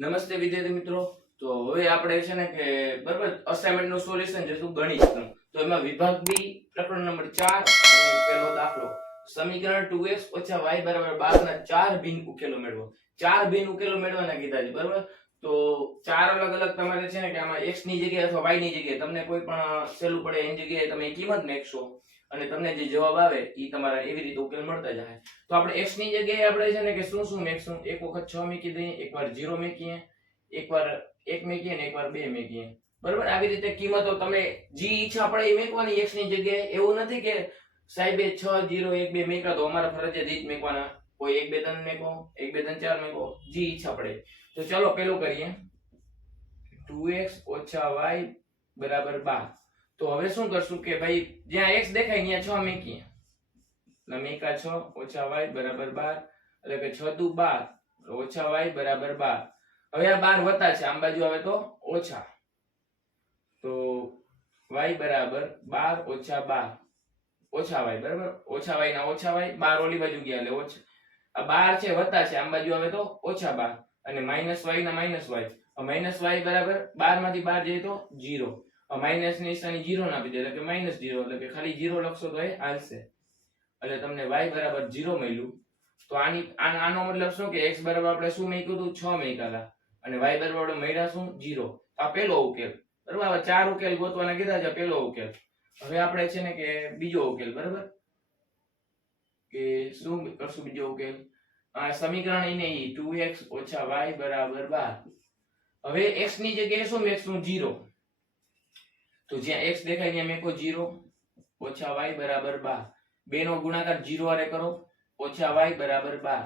નમસ્તે વિદ્યાર્થી મિત્રો. તો હવે આપણે છે ને કે બરાબર અસાઇનમેન્ટ નું સોલ્યુશન જોઈશું ગણિતનું. તો એમાં વિભાગ બી પ્રકરણ નંબર 4 અને પહેલો દાખલો સમીકરણ 2x - y = 12 ના ચાર ભિન્ન ઉકેલો મેળવો. ચાર ભિન્ન ઉકેલો મેળવવાના કીધા છે બરાબર. તો ચાર અલગ અલગ તમારે છે ને કે આમાં x ની જગ્યાએ અથવા y ની જગ્યાએ તમને કોઈ પણ સહેલું પડે એની જગ્યાએ તમે કિંમત નાખશો અને તમને જે જવાબ આવે એ તમારા એવી રીતે ઉકેલ મળતા જાય. તો આપણે x ની જગ્યાએ આપણે છે ને કે શું શું મેકશું? એક વખત 6 મૂકી દઈએ, એકવાર 0 મૂકીએ, એકવાર 1 મૂકીએ ને એકવાર 2 મૂકીએ. બરાબર આવી રીતે કિંમતો તમે જે ઈચ્છા પડે એ મેકવાની x ની જગ્યાએ. એવું નથી કે સાહેબે 6 0 1 2 મેકા તો અમારા ફરજિયાત ઈ જ મેકવાના. કોઈ 1 2 3 મેકો, 1 2 3 4 મેકો, જે ઈચ્છા પડે. તો ચલો પેલું કરીએ 2x - y = 12. તો હવે શું કરશું કે ભાઈ જ્યાં x દેખાય ત્યાં 6 મૂકીએ. મેકા 6 - y = 12 એટલે કે 6 દુ 12 - y = 12. હવે આ 12 વત્તા છે, આમ બાજુ આવે તો ઓછા. તો y = 12 - 12 ઓછા y બરાબર. ઓછા y ના ઓછા y, 12 ઓલી બાજુ ગયા એટલે ઓછા. આ 12 છે વત્તા છે, આમ બાજુ આવે તો ઓછા 12 અને માઈનસ y ના માઈનસ y. માઈનસ y બરાબર 12 માંથી 12 જાય તો 0. માઈનસ ની નિશાની 0 નાખી દે એટલે કે -0 એટલે કે ખાલી 0 લખશો તો એ આવશે. એટલે તમને y બરાબર 0 મળ્યું. તો આનો મતલબ શું કે x બરાબર આપણે શું મૂક્યું હતું? 6 મૂક્યા અને y બરાબર આપણે મળ્યા શું? 0. આ પેલો ઉકેલ બરાબર. હવે ચાર ઉકેલ ગોતવાના કીધા છે. પેલો ઉકેલ. હવે આપણે છે ને કે બીજો ઉકેલ બરાબર કે શું કરશું? બીજો ઉકેલ આ સમીકરણ એને 2x - y = 12. હવે x ની જગ્યાએ શું મેકશું? 0. તો જ્યાં x દેખાય ત્યાં મેકો 0 - y = 12. બે નો ગુણાકાર 0 હારે કરો -y = 12.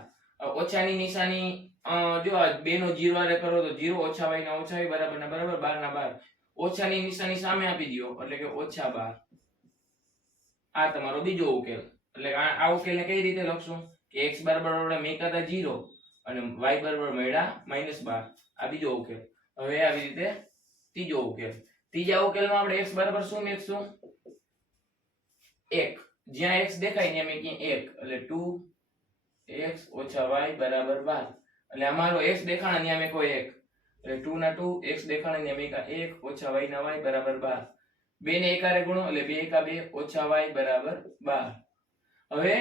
ઓછાની નિશાની જો બે નો 0 હારે કરો તો 0 - y ના ઓછા y બરાબર ના બરાબર 12 ના 12. ઓછાની નિશાની સામે આપી દયો એટલે કે -12. આ તમારો બીજો ઉકેલ. એટલે આ ઉકેલને કઈ રીતે લખશું કે x બરાબર આપણે મેકા હતા 0 અને y બરાબર મળ્યા -12. આ બીજો ઉકેલ. હવે આવી રીતે ત્રીજો ઉકેલ. ત્રીજા ઉકેલમાં આપણે x બરાબર શું મેકશું? 1. જ્યાં x દેખાય ત્યાં મેકીએ 1 એટલે 2x - y = 12. એટલે અમારો x દેખાણા ત્યાં મેકો 1 એટલે 2 ના 2 x દેખાણા ત્યાં મેકા 1 - y ના y = 12. બે ને એકારે ગુણો એટલે 2 એકા 2 - y = 12. હવે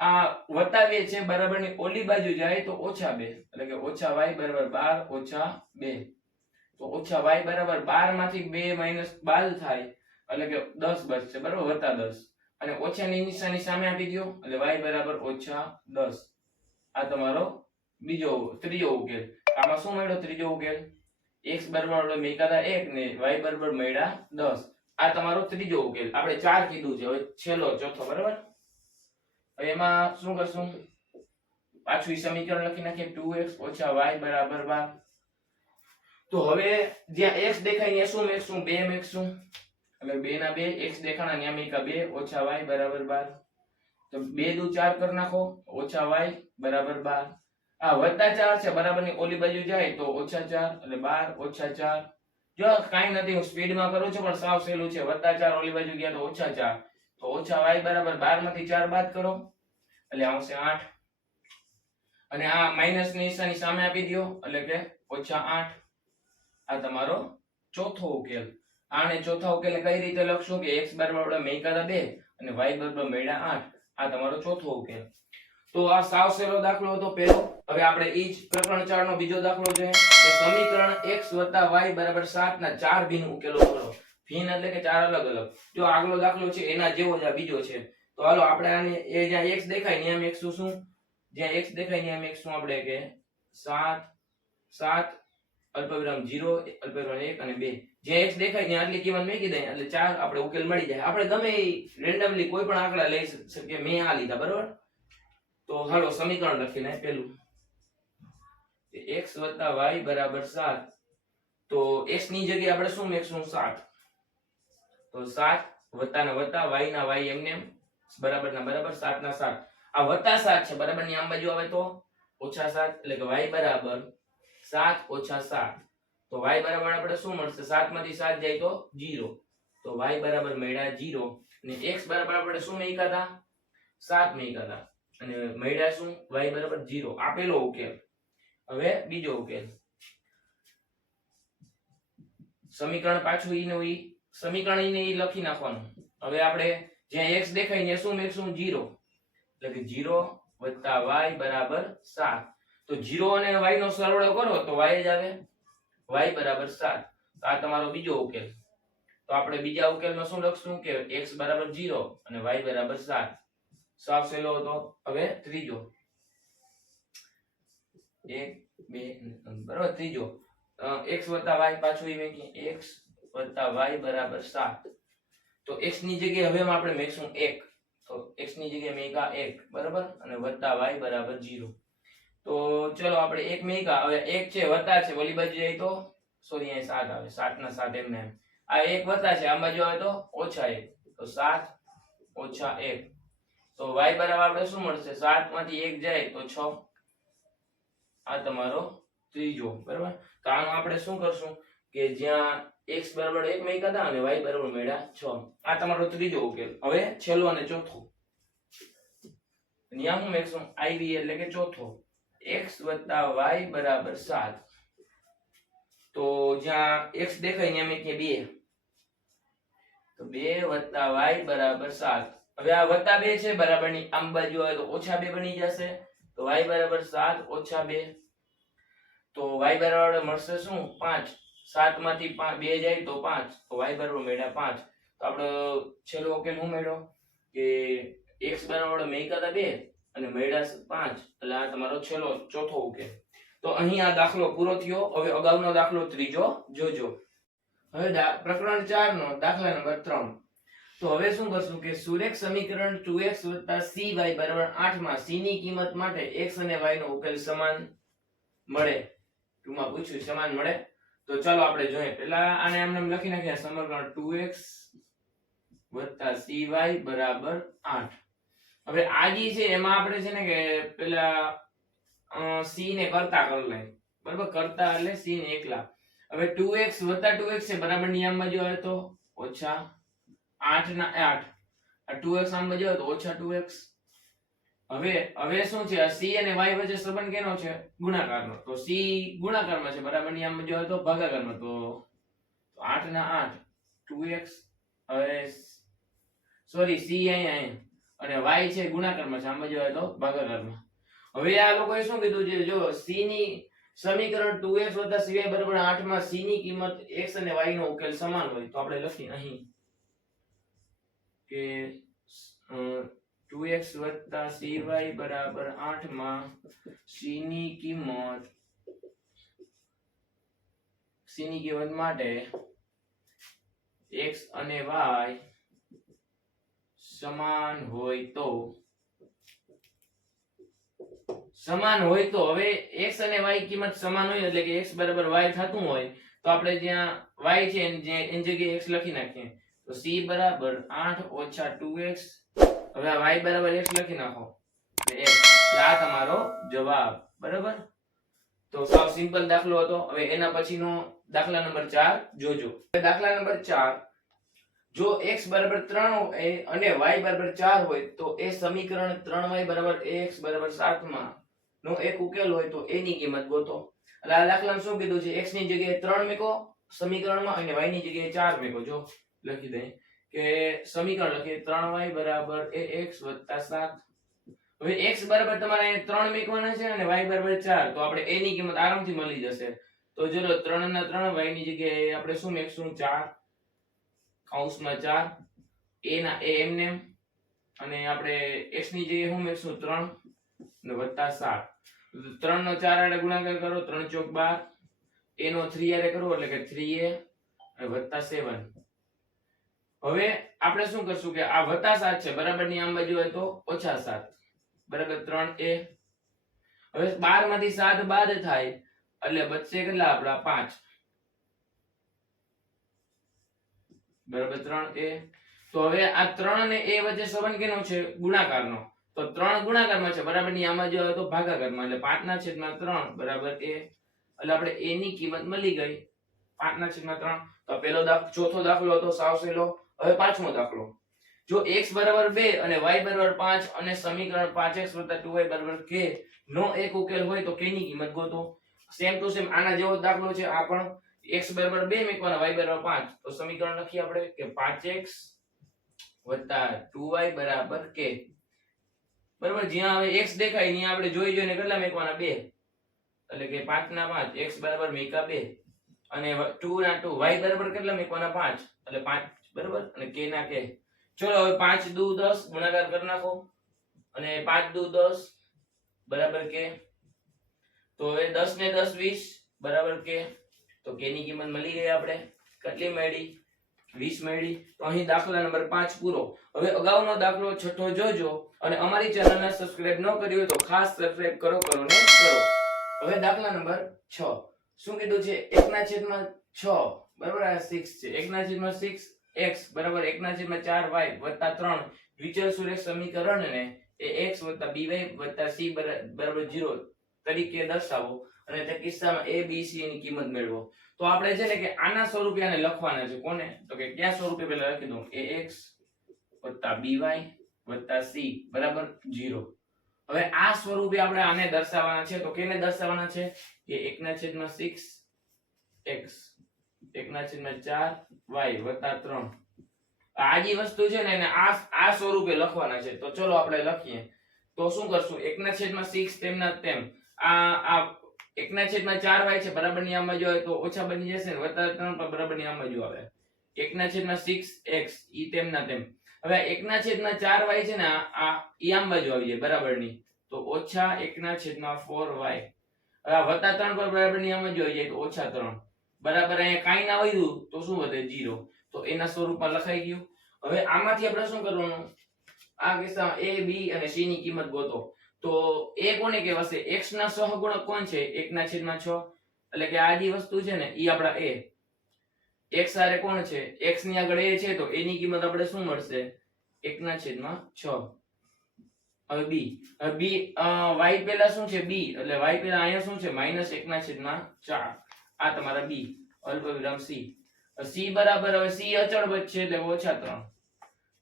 આ વત્તા 2 છે બરાબર ની ઓલી બાજુ જાય તો -2 એટલે કે -y = 12 - 2. તો -y = 12 માંથી 2 - 12 થાય એટલે કે 10 બચશે બરાબર વત્તા 10 અને ઓછાની નિશાની સામે આપી દયો એટલે y બરાબર -10. આ તમારો ત્રીજો ઉકેલ. આમાં શું મળ્યો? ત્રીજો ઉકેલ x બરાબર આપણે મેકાતા 1 ને y બરાબર મળ્યા 10. આ તમારો ત્રીજો ઉકેલ. આપણે 4 કીધું છે. હવે છેલ્લો ચોથો બરાબર. હવે એમાં શું કરશું? પાછું સમીકરણ લખી નાખીએ 2x - y = 12. તો હવે જ્યાં x દેખાય ત્યાં શું મેકશું? 2 મેકશું એટલે 2 ના 2 x દેખાણા ત્યાં મેકા 2 - y = 12. તો 2 દુ 4 કરી નાખો -y = 12. આ વત્તા 4 છે બરાબર ની ઓલી બાજુ જાય તો -4 એટલે 12 - 4. જો કાઈ નથી, હું સ્પીડમાં કરું છું પણ સાવ સહેલું છે. વત્તા 4 ઓલી બાજુ ગયા તો -4 તો -y = 12 માંથી 4 બાદ કરો એટલે આવશે 8 અને આ માઈનસ ની નિશાની સામે આપી દયો એટલે કે -8. આ તમારો ચોથો ઉકેલ. આને ચોથા ઉકેલને કઈ રીતે લખશું કે x બરાબર આપણે મેકા 2 અને y બરાબર મળ્યા 8. આ તમારો ચોથો ઉકેલ. તો આ સાવ સહેલો દાખલો હતો પહેલો. હવે આપણે ઈ જ પ્રકરણ 4 નો બીજો દાખલો છે કે સમીકરણ x + y = 7 ના ચાર ભિન્ન ઉકેલો કરો. ભિન્ન એટલે કે ચાર અલગ અલગ. જો આગલો દાખલો છે એના જેવો જ આ બીજો છે. તો હાલો આપણે આને એ જ્યાં x દેખાય ત્યાં મેકશું શું? જ્યાં x દેખાય ત્યાં મેકશું આપણે કે 7 અલ્પવિરામ 0 અલ્પવિરામ 1 અને 2. જ્યાં x દેખાય ત્યાં આટલી કિંમત મૂકી દઈએ એટલે 4 આપણે ઉકેલ મળી જાય. આપણે ગમે રેન્ડમલી કોઈ પણ આંકડા લઈ શકીએ. મેં આ લીધા બરાબર. તો હાલો સમીકરણ લખીને પેલું x + y = 7. તો x ની જગ્યાએ આપણે શું મેકશું? 7. તો 7 વત્તા ના વત્તા y ના y એમને બરાબર ના બરાબર 7 ના 7. આ વત્તા 7 છે બરાબર ની આમ બાજુ આવે તો -7 એટલે કે y બરાબર 7 - 7. તો y બરાબર આપણે શું મળશે? 7 માંથી 7 જાય તો 0. તો y બરાબર મળ્યા 0 અને x બરાબર આપણે શું મૂક્યા હતા? 7 મૂક્યા હતા અને મળ્યા શું? y બરાબર 0. આ પેલો ઉકેલ. હવે બીજો ઉકેલ સમીકરણ પાછું ઈ ઈ સમીકરણ ઈને ઈ લખી નાખવાનું. હવે આપણે જ્યાં x દેખાય ને શું મેકશું 0, એટલે કે 0 + y બરાબર 7. તો 0 અને y નો સરવાળો કરો તો y જ આવે, y બરાબર 7. તો આ તમારો બીજો ઉકેલ. તો આપણે બીજા ઉકેલમાં શું લખશું કે x બરાબર 0 અને y બરાબર 7. સાવ સહેલો હતો. હવે ત્રીજો 1 2 બરાબર ત્રીજો x + y પાછું ઈ મેકી x + y બરાબર 7. તો x ની જગ્યાએ હવે આપણે મેકશું 1. તો x ની જગ્યાએ મેકા 1 બરાબર અને + y બરાબર 0. તો ચલો આપણે 1 મેકા. હવે 1 છે વત્તા છે ઓલી બાજુ જાય તો સોરી અહીં 7 આવે, 7 ના 7 એમને એમ. આ 1 વત્તા છે આ બાજુ આવે તો -1. તો 7 - 1. તો y બરાબર આપણે શું મળશે 7 માંથી 1 જાય તો 6. આ તમારો ત્રીજો બરાબર. તો આનો આપણે શું કરશું કે જ્યાં x બરાબર 1 મેકા હતા અને y બરાબર મળ્યા 6. આ તમારો ત્રીજો ઉકેલ. હવે છેલ્લો અને ચોથો અહીંયા હું મેકશું iv એટલે કે ચોથો x + y બરાબર 7. તો જ્યાં x દેખાય ત્યાં મેકીએ 2. તો 2 + y બરાબર 7. હવે આ +2 છે બરાબરની આમ બાજુ આવે તો -2 બની જશે. તો y બરાબર 7 - 2. તો y બરાબર મળશે શું 5. 7 માંથી 2 જાય તો 5. તો y બરાબર મળ્યા 5. તો આપણો છેલ્લો ઉકેલ શું મળ્યો કે x બરાબર મેકા હતા 2 અને મળ્યા 5. એટલે આ તમારો છેલ્લો ચોથો ઉકેલ. તો અહીં આ દાખલો પૂરો થયો. હવે અગાઉનો દાખલો ત્રીજો જોજો. હવે પ્રકરણ 4 નો દાખલા નંબર 3. તો હવે શું કરશું કે સુરેખ સમીકરણ 2x + cy બરાબર 8 માં c ની કિંમત માટે x અને y નો ઉકેલ સમાન મળે. ટૂંકમાં પૂછ્યું સમાન મળે. તો ચાલો આપણે જોઈએ. પહેલા આને એમને એમ લખી નાખીએ સમીકરણ 2x + cy બરાબર 8. હવે આ જે છે એમાં આપણે છે ને કે પેલા c ને કરતા કરી લઈએ બરાબર. કરતા એટલે c ને એકલા. હવે 2x + 2x છે બરાબર નિયમમાં જો આવે તો -8 ના 8. આ 2x આમ બાજુ આવે તો -2x. હવે શું છે આ c અને y વચ્ચે સંબંધ કેનો છે ગુણાકારનો. તો c ગુણાકારમાં છે બરાબર નિયમમાં જો આવે તો ભાગાકારમાં. તો 8 ના 8 2x. હવે સોરી c અહીંયા અને y છે ગુણાકારમાં છે આમ બાજુ આવે તો ભાગાકારમાં. હવે આ લોકોએ શું કીધું છે જો c ની સમીકરણ 2x + cy બરાબર 8 માં c ની કિંમત x અને y નો ઉકેલ સમાન હોય તો આપણે લખીએ અહીં કે 2x + cy બરાબર 8 માં c ની કિંમત માટે x અને y સમાન હોય તો હવે x અને y કિંમત સમાન હોય એટલે કે x બરાબર y થતું હોય તો આપણે જ્યાં y છે એની જગ્યાએ x લખી નાખીએ. તો c બરાબર 8 - 2x. હવે આ y બરાબર x લખી નાખો એટલે x. આ તમારો જવાબ બરાબર. તો સાવ સિમ્પલ દાખલો હતો. હવે એના પછીનો દાખલા નંબર 4 જોજો. દાખલા નંબર 4 જો x બરાબર 3 અને y બરાબર 4 હોય તો એ સમીકરણ 3y = ax = 7 માં નો એક ઉકેલ હોય તો a ની કિંમત ગોતો. એટલે આ દાખલામાં શું કીધું છે x ની જગ્યાએ 3 મેકો સમીકરણમાં અને y ની જગ્યાએ 4 મેકો. જો લખી દઈએ કે સમીકરણ લખીએ 3y = ax + 7. હવે x બરાબર તમારે 3 મેકવાના છે અને y બરાબર 4. તો આપણે a ની કિંમત આરામથી મળી જશે. તો ચલો 3 ના 3 y ની જગ્યાએ આપણે શું મેકશું 4 કૌંસમાં 4 a ના a એમને અને આપણે x ની જગ્યાએ શું મેકશું 3 અને +7. 3 નો 4 આડે ગુણાકાર કરો 3 × 12. a નો 3 આડે કરો એટલે કે 3a અને +7. હવે આપણે શું કરશું કે આ +7 છે બરાબર ની આમ બાજુ હોય તો -7 બરાબર 3a. હવે 12 માંથી 7 બાદ થાય એટલે બચશે કેટલા આપડા 5 બરાબર 3a. તો હવે આ 3 અને a વચ્ચે સંબંધ કેનો છે ગુણાકારનો. તો 3 ગુણાકારમાં છે બરાબર ની આમાં જો આવે તો ભાગાકારમાં એટલે 5/3 બરાબર a. એટલે આપણે a ની કિંમત મળી ગઈ 5/3. તો પેલો ચોથો દાખલો હતો સાવ સહેલો. હવે પાંચમો દાખલો. જો x બરાબર 2 અને y બરાબર 5 અને સમીકરણ 5x + 2y = k નો એક ઉકેલ હોય તો k ની કિંમત ગોતો. સેમ ટુ સેમ આના જેવો દાખલો છે આ પણ x બરાબર 2 મૂકવાના y બરાબર 5 તો સમીકરણ લખીએ આપણે કે 5x વત્તા 2y બરાબર k બરાબર જ્યાં હવે x દેખાય ત્યાં આપણે જોઈ જોઈને કેટલા મૂકવાના 2 એટલે કે 5 ના 5 x બરાબર મૂક્યા 2 અને 2 ના 2 y બરાબર કેટલા મૂકવાના 5 એટલે 5 બરાબર અને k ના k ચલો હવે 5 દુ 10 ગુણાકાર કરી નાખો અને 5 દુ 10 બરાબર k તો હવે 10 ને 10 20 બરાબર k તો k ની કિંમત મળી ગઈ આપણે કેટલી મળી 20 મળી તો અહીં દાખલા નંબર 5 પૂરો હવે અગાઉનો દાખલો છઠ્ઠો જોજો અને અમારી ચેનલને સબસ્ક્રાઇબ ન કરી હોય તો ખાસ સબસ્ક્રાઇબ કરો ને કરો હવે દાખલા નંબર 6 શું કીધું છે 1/6 બરાબર આ 6 છે 1/6 x બરાબર 1/4y + 3 દ્વિચલ સુરેખ સમીકરણને એ x + by + c બરાબર 0 તરીકે દર્શાવો અને તે કિસ્સામાં a b c ની કિંમત મેળવો તો આપણે છે ને કે આના સ્વરૂપે આને લખવાના છે કોને તો કે કયા સ્વરૂપે પહેલા લખી દઉં ax + by + c બરાબર 0 હવે આ સ્વરૂપે આપણે આને દર્શાવવાના છે તો કેને દર્શાવવાના છે કે 1/6 x 1/4y + 3 આ જે વસ્તુ છે ને એને આ સ્વરૂપે લખવાના છે તો ચલો આપણે લખીએ તો શું કરશું 1/6 તેમના તેમ આ 1/4y છે બરાબર ની આમાં જો આવે તો ઓછા બની જશે ને + 3 પણ બરાબર ની આમાં જો આવે 1/6x ઈ તેમના તેમ હવે 1/4y છે ને આ ઈ આમ બાજુ આવી જાય બરાબર ની તો -1/4y હવે આ +3 પર બરાબર ની આમાં જો આવી જાય તો -3 બરાબર અહીંયા કાઈ ના વધ્યું તો શું વધે 0 તો એના સ્વરૂપમાં લખાઈ ગયું હવે આમાંથી આપણે શું કરવાનું આ કિસ્સામાં a b અને c ની કિંમત ગોતો તો a કોને કહેવાશે x ના સહગુણક કોણ છે 1/6 એટલે કે આ જે વસ્તુ છે ને ઈ આપડા a x આરે કોણ છે x ની આગળ a છે તો a ની કિંમત આપણે શું મળશે 1/6 હવે b y પહેલા શું છે b એટલે y પહેલા અહીંયા શું છે -1/4 આ તમારા b અલ્પવિરામ c c બરાબર હવે c અચળ વચ્ચે એટલે -3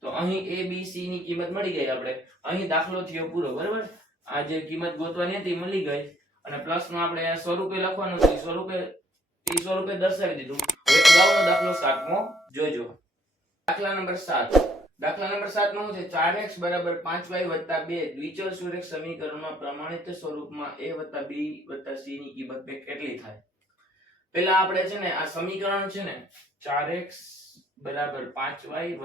તો અહીં a b c ની કિંમત મળી ગઈ આપણે અહીં દાખલો થયો પૂરો બરાબર આ જે કિંમત ગોતવાની હતી મળી ગઈ અને પ્લસ માં આપણે આ સ્વરૂપે લખવાનું છે સ્વરૂપે દર્શાવી દીધું હવે અગાઉનો દાખલો 7મો જોજો દાખલા નંબર 7 માં શું છે 4x = 5y + 2 દ્વિચલ સુરેખ સમીકરણમાં પ્રમાણિત સ્વરૂપમાં a + b + c ની કિંમત કેટલી થાય પહેલા આપણે છે ને આ સમીકરણ છે ને 4x = 5y +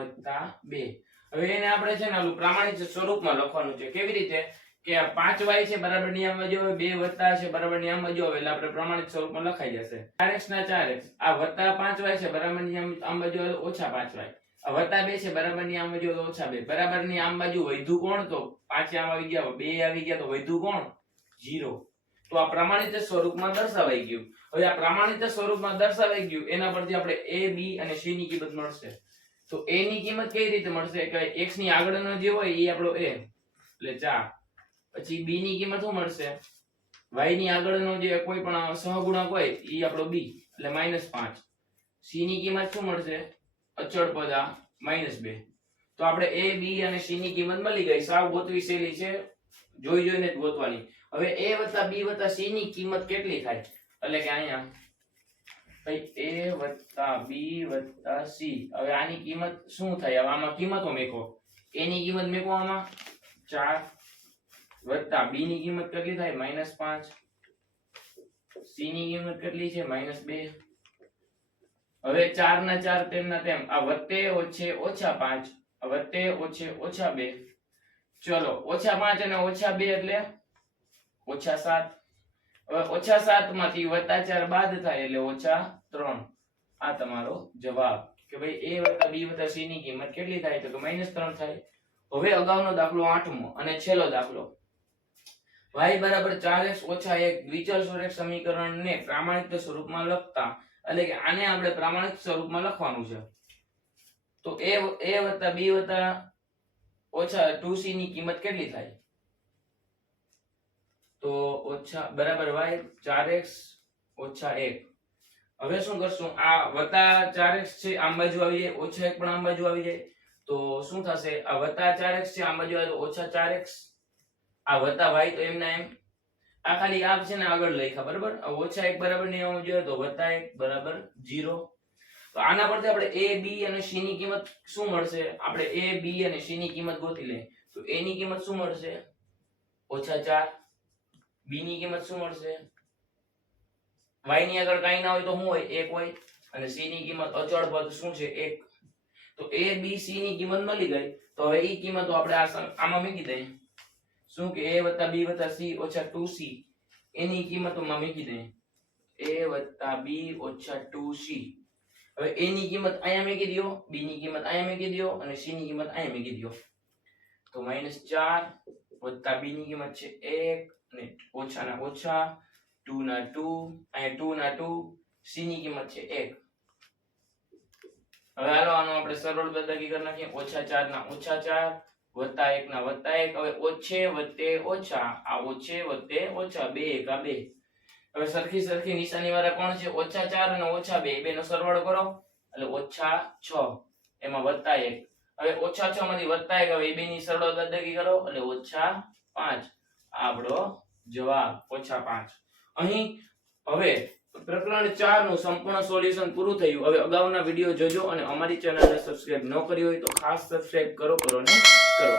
2 હવે એને આપણે છે ને ઓલું પ્રમાણિત સ્વરૂપમાં લખવાનું છે કેવી રીતે કે આ 5y છે બરાબર ની આમ બાજુ આવે 2 વત્તા છે બરાબર ની આમ બાજુ આવે એટલે આપણે પ્રમાણિત સ્વરૂપમાં લખાઈ જશે 4x ના 4x આ વત્તા 5y છે બરાબર ની આમ બાજુ આવે ઓછા 5y આ વત્તા 2 છે બરાબર ની આમ બાજુ આવે ઓછા 2 બરાબર ની આમ બાજુ વધ્યું કોણ તો 5 આમ આવી ગયા 2 આવી ગયા તો વધ્યું કોણ 0 તો આ પ્રમાણિત સ્વરૂપમાં દર્શાવાઈ ગયું હવે આ પ્રમાણિત સ્વરૂપમાં દર્શાવાઈ ગયું એના પરથી આપણે a b અને c ની કિંમત મળશે તો a ની કિંમત કઈ રીતે મળશે કે x ની આગળનો જે હોય એ આપણો a એટલે 4 પછી b ની કિંમત શું મળશે y ની આગળનો જે કોઈ પણ સહગુણક હોય એ આપણો b એટલે -5 c ની કિંમત શું મળશે અચળ પદ આ -2 તો આપણે a b અને c ની કિંમત મળી ગઈ સાવ ગોતવી સહેલી છે જોઈ જોઈને જ ગોતવાની હવે a + b + c ની કિંમત કેટલી થાય એટલે કે અહીંયા ભાઈ a + b + c હવે આની કિંમત શું થાય હવે આમાં કિંમતો મેકો a ની કિંમત મેકો આમાં 4 + b ની કિંમત કેટલી થાય -5 c ની કિંમત કેટલી છે -2 હવે 4 ના 4 તેમના તેમ આ વત્તે ઓછે -5 વત્તે ઓછે -2 ચલો -5 અને -2 એટલે -7 હવે -7 માંથી +4 બાદ થાય એટલે -3 આ તમારો જવાબ કે ભાઈ a + b + c ની કિંમત કેટલી થાય તો કે -3 થાય હવે અગાઉનો દાખલો 8મો અને છેલ્લો દાખલો y = 4x - 1 દ્વિચલ સુરેખ સમીકરણને પ્રમાણિત સ્વરૂપમાં લખતા એટલે કે આને આપણે પ્રમાણિત સ્વરૂપમાં લખવાનું છે તો a + b - 2c ની કિંમત કેટલી થાય તો બરાબર y 4x - 1 હવે શું કરશું આ +4x છે આમ બાજુ આવી જાય -1 પણ આમ બાજુ આવી જાય તો શું થશે આ +4x છે આમ બાજુ આવે તો -4x આ વત્તા y તો એમના એમ આ ખાલી આ છે ને આગળ લખ્યા બરાબર. ઓછા 1 બરાબર નહીં આવવું જોઈએ તો વત્તા 1 બરાબર 0. તો આના પરથી આપણે a b અને c ની કિંમત શું મળશે? આપણે a b અને c ની કિંમત ગોતી લઈએ. તો a ની કિંમત શું મળશે? -4. b ની કિંમત શું મળશે? y ની આગળ કાઈ ના હોય તો શું હોય? 1 હોય. અને c ની કિંમત અચળ પદ શું છે? 1. તો a b c ની કિંમત મળી ગઈ. તો હવે ઈ કિંમતો આપણે આમાં મૂકી દઈએ. શું કે a + b + c - 2c એની કિંમતોમાં મૂકી દઈએ. a + b - 2c. હવે a ની કિંમત અહીંયા મૂકી દયો, b ની કિંમત અહીંયા મૂકી દયો અને c ની કિંમત અહીંયા મૂકી દયો. તો -4 + b ની કિંમત છે 1 અને ઓછા ના ઓછા 2 ના 2 અહીંયા 2 ના 2 c ની કિંમત છે 1. હવે હાલો આનો આપણે સરળ બાદબાકી કરી નાખીએ. -4 ના -4 +1 ના +1. હવે ઓછે વત્તે ઓછા, આ ઓછે વત્તે ઓછા 2 એકા 2. હવે સરખી નિશાની વાળા કોણ છે? -4 અને -2 બેનો સરવાળો કરો એટલે -6 એમાં +1. હવે -6 માંથી +1 હવે એ બેની સરળ બાદબાકી કરો એટલે -5. આપણો જવાબ -5. અહીં હવે પ્રકરણ 4 નું સંપૂર્ણ સોલ્યુશન પૂરું થયું. હવે અગાઉના વિડિયો જોજો અને અમારી ચેનલને સબસ્ક્રાઇબ ન કરી હોય તો ખાસ સબસ્ક્રાઇબ કરો ને કરો.